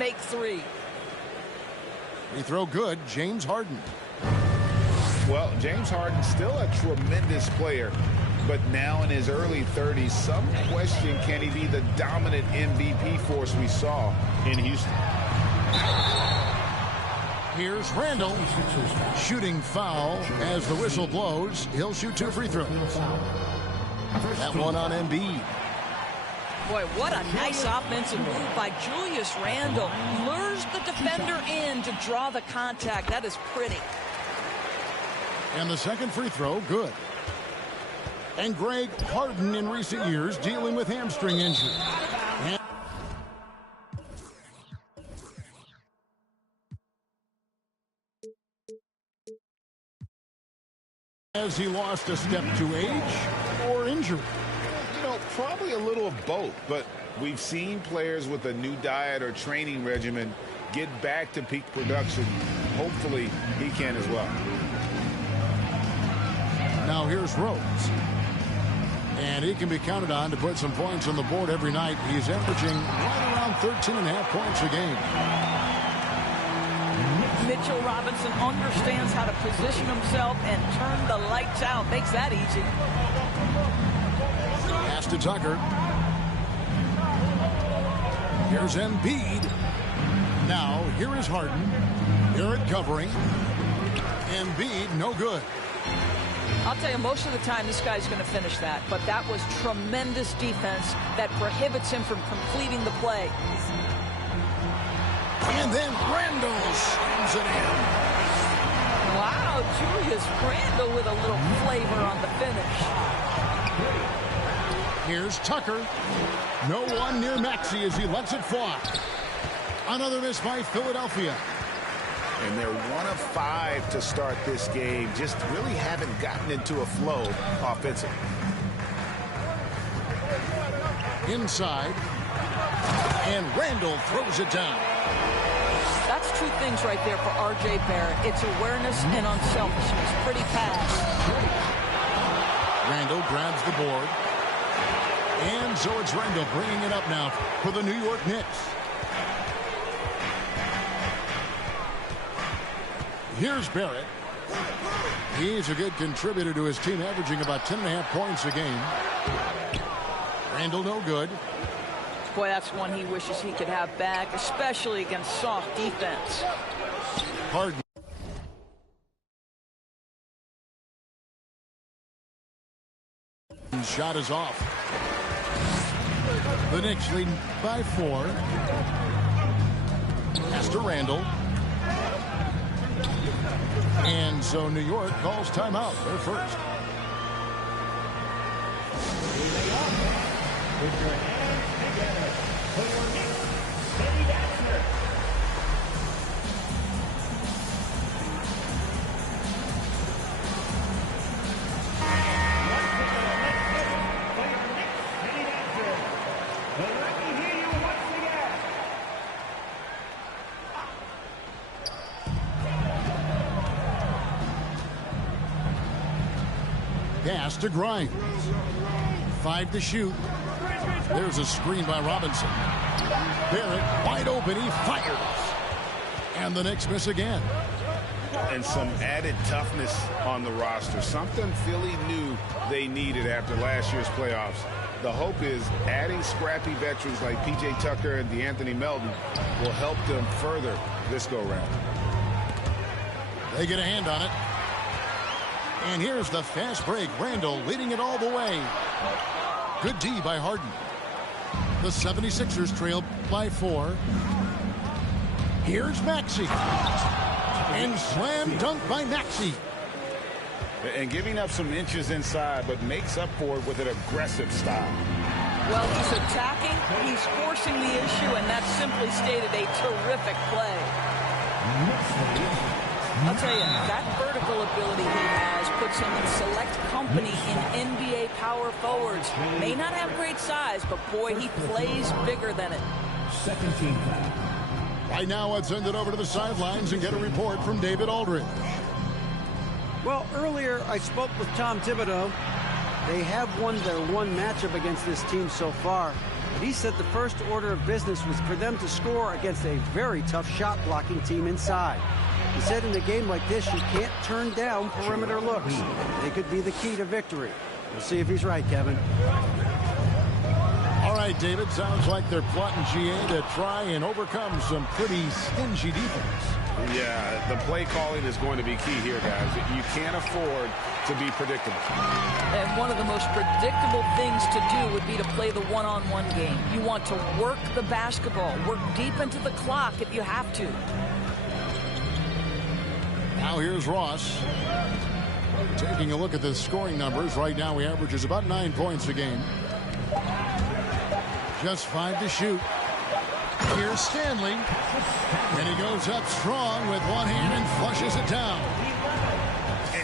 make 3. Free throw good, James Harden. Well, James Harden's still a tremendous player, but now in his early 30s, some question, can he be the dominant MVP force we saw in Houston? Here's Randall. Shooting foul as the whistle blows. He'll shoot 2 free throws. That one on Embiid. Boy, what a nice offensive move by Julius Randle. Lures the defender in to draw the contact. That is pretty. And the second free throw, good. And Greg Harden in recent years dealing with hamstring injury. Has he lost a step to age or injury? You know, probably a little of both, but we've seen players with a new diet or training regimen get back to peak production. Hopefully, he can as well. Now here's Rose. And he can be counted on to put some points on the board every night. He's averaging right around 13.5 points a game. Mitchell Robinson understands how to position himself and turn the lights out. Makes that easy. Pass to Tucker. Here's Embiid. Now, here is Harden. Garrett covering. Embiid, no good. I'll tell you, most of the time this guy's going to finish that, but that was tremendous defense that prohibits him from completing the play. And then Randall slams it in. Wow, Julius Randle with a little flavor on the finish. Here's Tucker. No one near Maxey as he lets it fly. Another miss by Philadelphia. And they're 1 of 5 to start this game. Just really haven't gotten into a flow offensively. Inside. And Randall throws it down. That's 2 things right there for R.J. Barrett. It's awareness and unselfishness. Pretty pass. Randall grabs the board. And so it's Randall bringing it up now for the New York Knicks. Here's Barrett. He's a good contributor to his team, averaging about 10.5 points a game. Randall no good. Boy, that's one he wishes he could have back, especially against soft defense. Harden. Shot is off. The Knicks lead by 4. Pass to Randall. And so New York calls timeout. They're first. With your hands together for your Knicks, Kenny Gadsner. Once again, let's go for your Knicks, Kenny Gadsner. Well, let me hear you once again. Pass to Grimes. 5 to shoot. There's a screen by Robinson. Barrett wide open. He fires. And the Knicks miss again. And some added toughness on the roster. Something Philly knew they needed after last year's playoffs. The hope is adding scrappy veterans like P.J. Tucker and DeAnthony Melton will help them further this go-round. They get a hand on it. And here's the fast break. Randall leading it all the way. Good D by Harden. The 76ers trail by 4. Here's Maxey. And slam dunk by Maxey. And giving up some inches inside, but makes up for it with an aggressive style. Well, he's attacking, he's forcing the issue, and that's simply stated a terrific play. I'll tell you, that vertical ability he has puts him in select company in NBA power forwards. May not have great size, but boy, he plays bigger than it. Second team foul. Right now, let's send it over to the sidelines and get a report from David Aldridge. Well, earlier I spoke with Tom Thibodeau. They have won their one matchup against this team so far. But he said the first order of business was for them to score against a very tough shot-blocking team inside. He said in a game like this, you can't turn down perimeter looks. They could be the key to victory. We'll see if he's right, Kevin. All right, David, sounds like they're plotting GA to try and overcome some pretty stingy defense. Yeah, the play calling is going to be key here, guys. You can't afford to be predictable. And one of the most predictable things to do would be to play the one-on-one game. You want to work the basketball, work deep into the clock if you have to. Now here's Ross. Taking a look at the scoring numbers. Right now he averages about 9 points a game. Just 5 to shoot. Here's Stanley. And he goes up strong with one hand and flushes it down.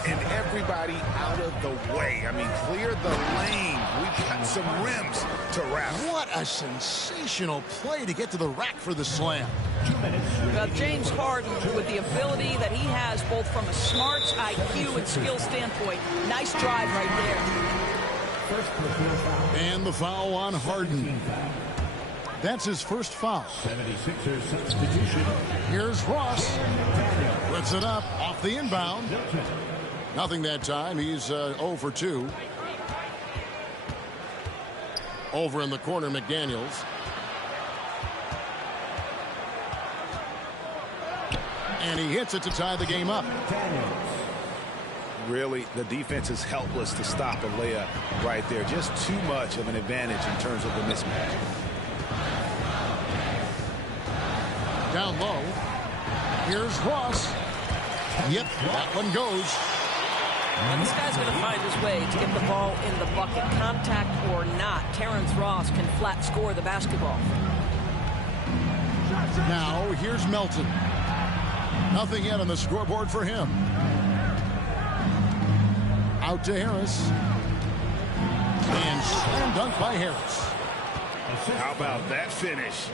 And everybody out of the way. I mean, clear the lane. We've got some rims to wrap. What a sensational play to get to the rack for the slam. Well, James Harden, with the ability that he has both from a smarts, IQ, and skill standpoint, nice drive right there. And the foul on Harden. That's his first foul. 76ers substitution. Here's Ross. Puts it up off the inbound. Nothing that time. He's 0 for 2. Over in the corner, McDaniels. And he hits it to tie the game up. Really, the defense is helpless to stop a layup right there. Just too much of an advantage in terms of the mismatch. Down low. Here's Ross. Yep, that one goes. And this guy's going to find his way to get the ball in the bucket. Contact or not, Terrence Ross can flat score the basketball. Now, here's Melton. Nothing yet on the scoreboard for him. Out to Harris. And slam dunk by Harris. How about that finish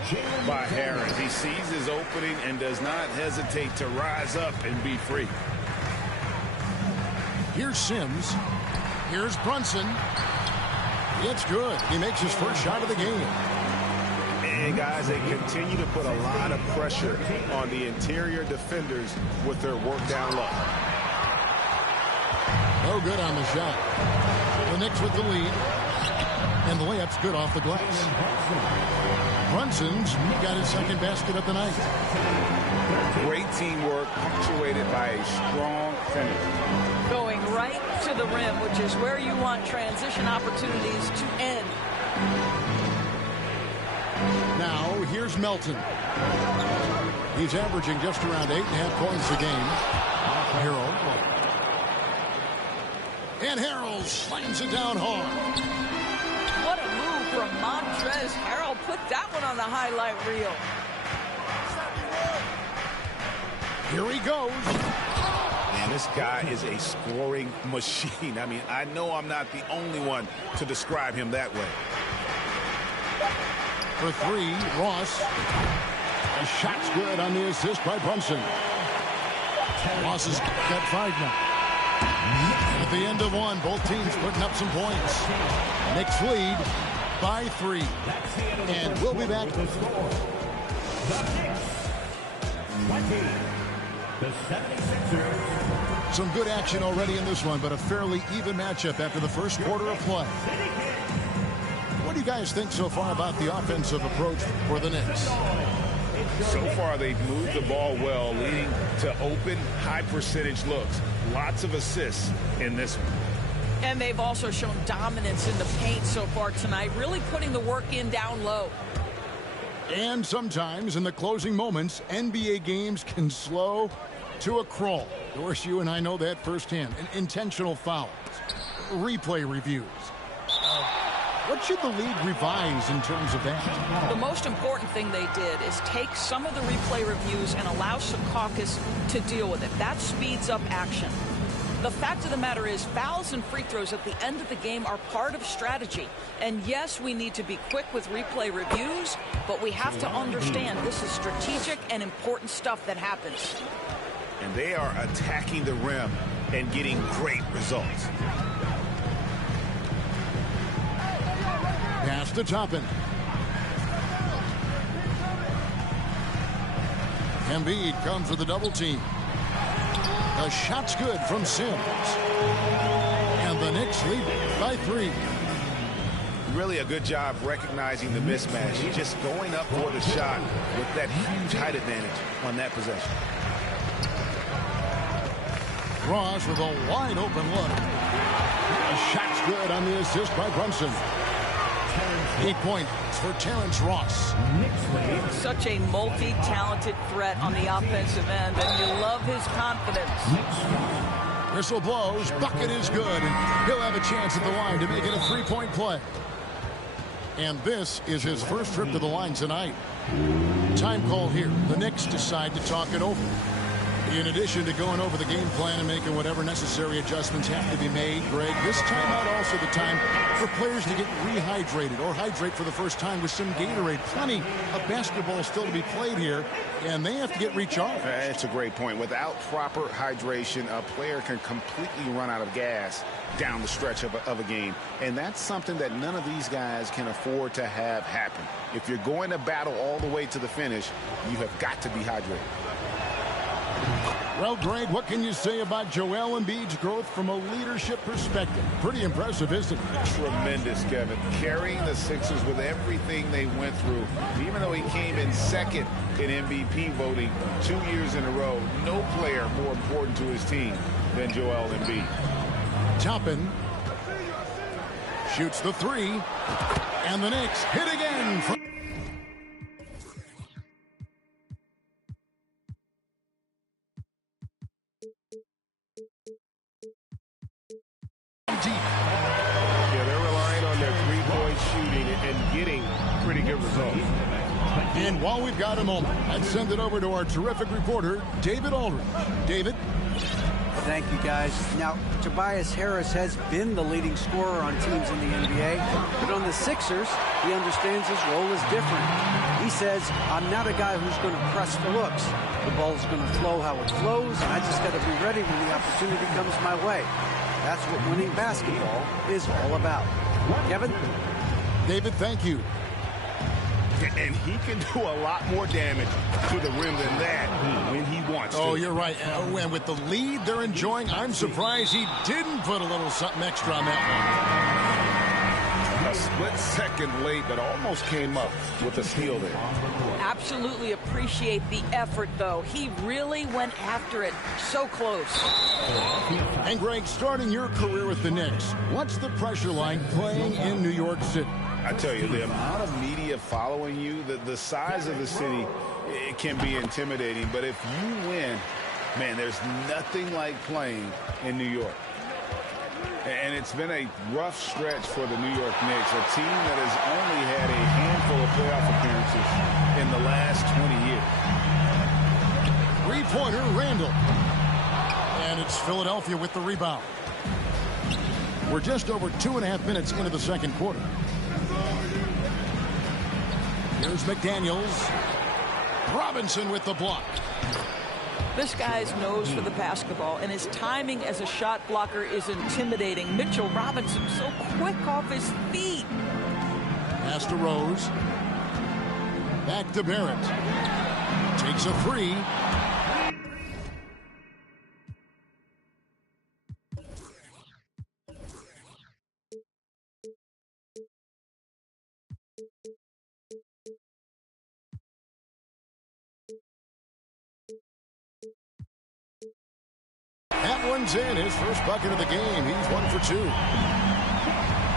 by Harris? He sees his opening and does not hesitate to rise up and be free. Here's Sims. Here's Brunson. It's good. He makes his first shot of the game. And guys, they continue to put a lot of pressure on the interior defenders with their work down low. No good on the shot. The Knicks with the lead. And the layup's good off the glass. Brunson's got his second basket of the night. Great teamwork punctuated by a strong finish. Going right to the rim, which is where you want transition opportunities to end. Now, here's Melton. He's averaging just around 8.5 points a game. Harrell. And Harrell slams it down hard. What a move from Montrezl Harrell. Put that one on the highlight reel. Here he goes. Man, this guy is a scoring machine. I mean, I know I'm not the only one to describe him that way. For 3, Ross. The shot's good on the assist by Brunson. Ross has got 5 now. At the end of 1, both teams putting up some points. Knicks lead by 3. And we'll be back. The score. The Knicks 20. The 76ers. Some good action already in this one, but a fairly even matchup after the first quarter of play. What do you guys think so far about the offensive approach for the Knicks? So far, they've moved the ball well, leading to open, high-percentage looks. Lots of assists in this one. And they've also shown dominance in the paint so far tonight, really putting the work in down low. And sometimes in the closing moments, NBA games can slow to a crawl. Of course, you and I know that firsthand. Intentional fouls, replay reviews. What should the league revise in terms of that? The most important thing they did is take some of the replay reviews and allow Secaucus to deal with it. That speeds up action. The fact of the matter is fouls and free throws at the end of the game are part of strategy. And yes, we need to be quick with replay reviews, but we have to understand this is strategic and important stuff that happens. And they are attacking the rim and getting great results. Pass to Toppin. Embiid comes with a double team. The shot's good from Sims. And the Knicks lead by 3. Really a good job recognizing the mismatch. He's just going up for the shot with that huge height advantage on that possession. Ross with a wide open look. The shot's good on the assist by Brunson. 8 points for Terrence Ross. Such a multi-talented threat on the offensive end, and you love his confidence. Whistle blows. Bucket is good. And he'll have a chance at the line to make it a 3-point play. And this is his first trip to the line tonight. Time call here. The Knicks decide to talk it over. In addition to going over the game plan and making whatever necessary adjustments have to be made, Greg, this timeout also the time for players to get rehydrated or hydrate for the first time with some Gatorade. Plenty of basketball still to be played here, and they have to get recharged. That's a great point. Without proper hydration, a player can completely run out of gas down the stretch of a game. And that's something that none of these guys can afford to have happen. If you're going to battle all the way to the finish, you have got to be hydrated. Well, Greg, what can you say about Joel Embiid's growth from a leadership perspective? Pretty impressive, isn't it? Tremendous, Kevin. Carrying the Sixers with everything they went through. Even though he came in second in MVP voting 2 years in a row, no player more important to his team than Joel Embiid. Toppin shoots the 3, and the Knicks hit again from deep. Yeah, they're relying on their three-point shooting and getting pretty good results. And while we've got a moment, I'd send it over to our terrific reporter, David Aldridge. David? Thank you, guys. Now, Tobias Harris has been the leading scorer on teams in the NBA, but on the Sixers, he understands his role is different. He says, I'm not a guy who's going to press for looks. The ball's going to flow how it flows, and I just got to be ready when the opportunity comes my way. That's what winning basketball is all about. Kevin? David, thank you. And he can do a lot more damage to the rim than that when he wants to. Oh, you're right. And with the lead they're enjoying, I'm surprised he didn't put a little something extra on that A split second late, but almost came up with a steal there. Absolutely appreciate the effort, though. He really went after it. So close. one. And Greg, starting your career with the Knicks, what's the pressure like playing in New York City? I tell you, the amount of media following you, the size of the city, it can be intimidating. But if you win, man, there's nothing like playing in New York. And it's been a rough stretch for the New York Knicks, a team that has only had a handful of playoff appearances in the last 20 years. Three-pointer, Randall. And it's Philadelphia with the rebound. We're just over 2.5 minutes into the second quarter. Here's McDaniels. Robinson with the block. This guy's nose for the basketball, and his timing as a shot blocker is intimidating. Mitchell Robinson so quick off his feet. Pass to Rose. Back to Barrett. Takes a 3. That one's in, his first bucket of the game. He's 1 for 2.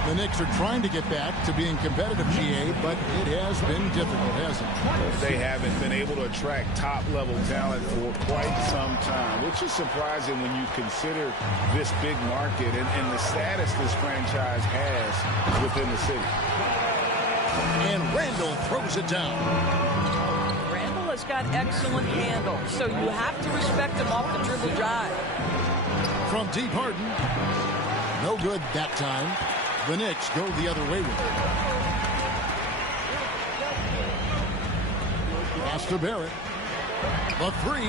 The Knicks are trying to get back to being competitive, GA, but it has been difficult, hasn't it? They haven't been able to attract top-level talent for quite some time, which is surprising when you consider this big market and the status this franchise has within the city. And Randall throws it down. Randall has got excellent handle, so you have to respect him off the dribble drive. From deep Harden. No good that time. The Knicks go the other way with it. Pass to Barrett. The 3.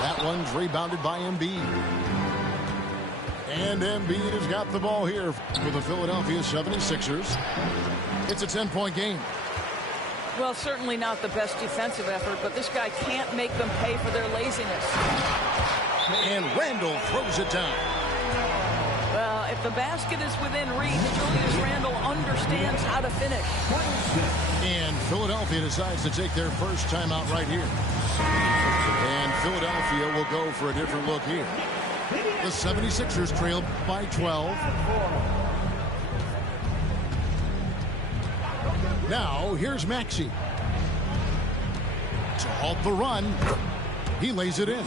That one's rebounded by Embiid. And Embiid has got the ball here for the Philadelphia 76ers. It's a 10-point game. Well, certainly not the best defensive effort, but this guy can't make them pay for their laziness. And Randall throws it down. Well, if the basket is within reach, Julius Randle understands how to finish. And Philadelphia decides to take their first timeout right here. And Philadelphia will go for a different look here. The 76ers trail by 12. Now, here's Maxey. To halt the run, he lays it in.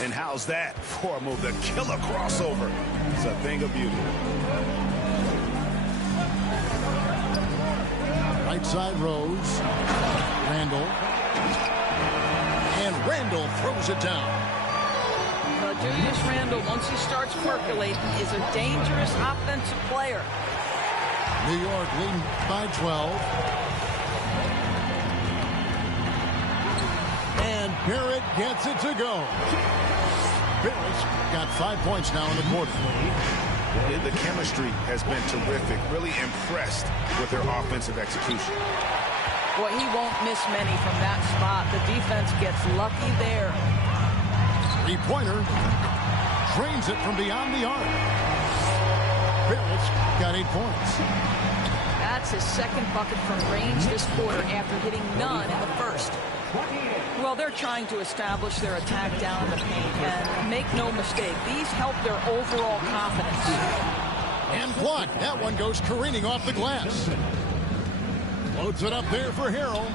And how's that for a move? The killer crossover. It's a thing of beauty. Right side Rose. Randall. And Randall throws it down. Julius Randle, once he starts percolating, is a dangerous offensive player. New York leading by 12. And Barrett gets it to go. Barrett's got 5 points now in the quarter. The chemistry has been terrific. Really impressed with their offensive execution. Boy, he won't miss many from that spot. The defense gets lucky there. Three-pointer. Drains it from beyond the arc. Barrett's got 8 points. That's his second bucket from range this quarter after hitting none in the first. Well, they're trying to establish their attack down in the paint, and make no mistake, these help their overall confidence. And blocked. That one goes careening off the glass. Loads it up there for Harrell.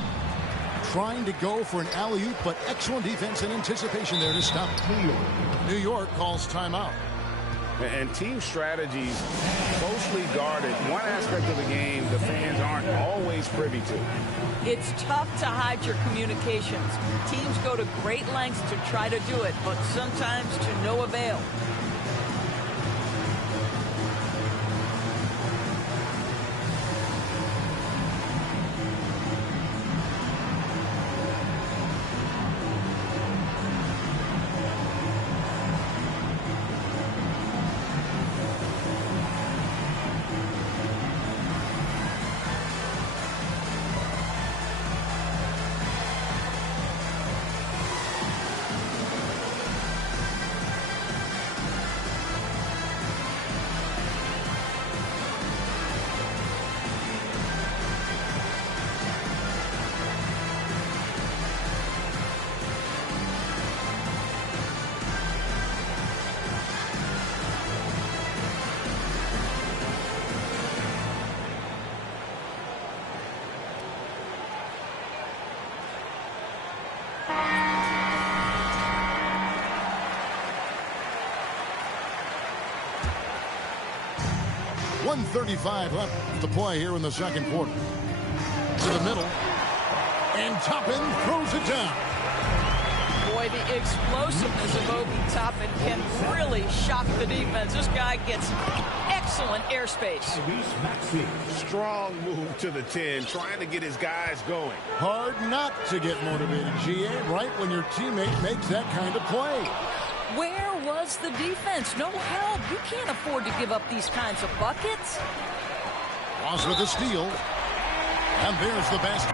Trying to go for an alley-oop, but excellent defense and anticipation there to stop it. New York calls timeout. And team strategies closely guarded. One aspect of the game the fans aren't always privy to. It's tough to hide your communications. Teams go to great lengths to try to do it, but sometimes to no avail. .135 left to play here in the second quarter. To the middle. And Toppin throws it down. Boy, the explosiveness of Obi Toppin can really shock the defense. This guy gets excellent airspace. Strong move to the 10, trying to get his guys going. Hard not to get motivated, GA, right when your teammate makes that kind of play. Where was the defense? No help. You can't afford to give up these kinds of buckets. Ross with a steal. And there's the basket.